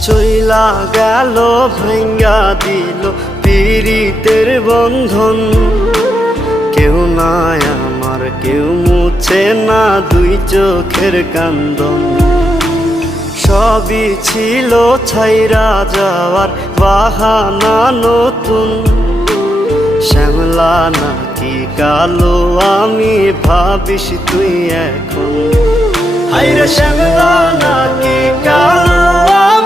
চইলা গেল ভাঙ্গা দিল পীড়িতের বন্ধন। কেউ নাই আমার, কেউ মুছে না দুই চোখের কান্দন। সবই ছিল ছাইরা যাওয়ার বাহানা নতুন। শ্যামলা নাকি কালো আমি ভাবিস তুই এখন। হায়রে শ্যামলা নাকি কালো